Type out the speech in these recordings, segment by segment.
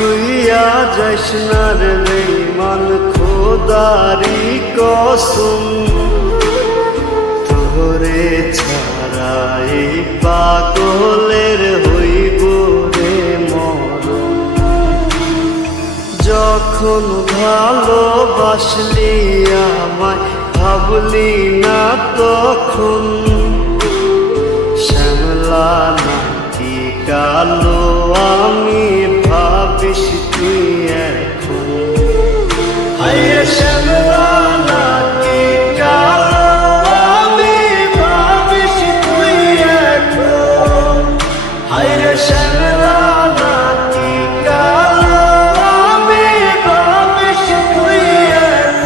ভুইয়া যাইস না রে বেঈমান খোদারি কসম তোরে ছাড়া এই পাগলের হইব রে মরণ। যখন ভালোবাসলি আমায় ভাবলি না তখন শ্যামলা নাকি কালো আমি ভাবিস তুই এখন। হায় শ্যামলা নাকি কালো আমি ভাবিস তুই এখন। হায় শ্যামলা নাকি কালো আমি ভাবিস তুই এখন।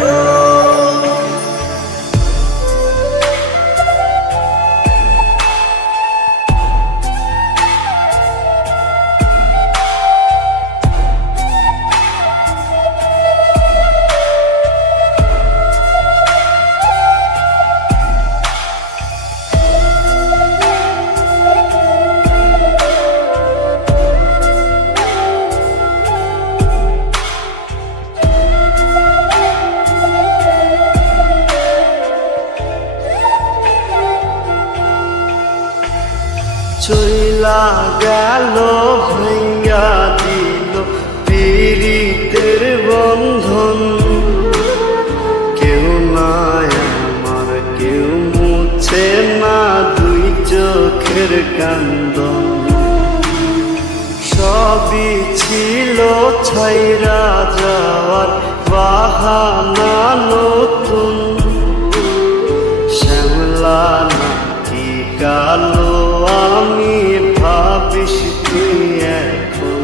চইলা গেল ভাইয়া দিল পীড়িতের বন্ধন। কেউ নাই আমার কেউ মুছে না দুই চোখের কান্দন। সবই ছিল ছাইরা যাওয়ার বাহানা নতুন। শ্যামলা নাকি কালো আমি ভাবিস তুই এখন।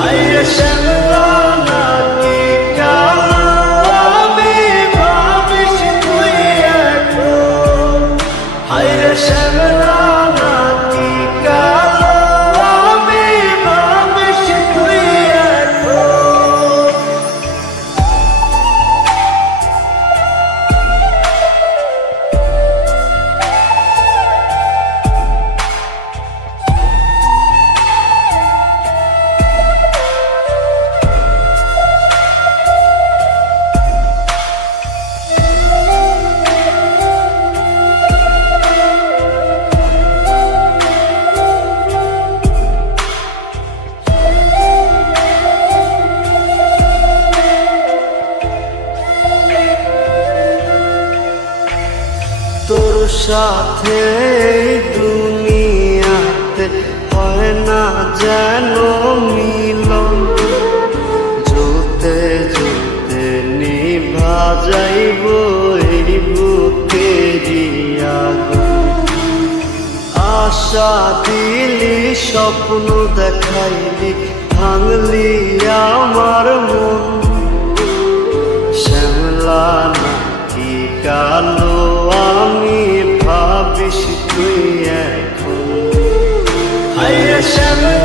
হায় শ্যামলা নাকি কালো আমি ভাবিস তুই এখন। হায় শ্যামলা নাকি কালো আমি ভাবিস তুই এখন। তোর সাথে দুনিয়াতে হয় না যেন মিলন। যেতে যেতে নিভা যাইব এই বুকেরই আগুন। আশা দিলি স্বপ্ন দেখাইলি ভাঙলি আমার মন। শ্যামলা নাকি কালো আমি ভাবিস তুই এখন। হায় শ্যামলা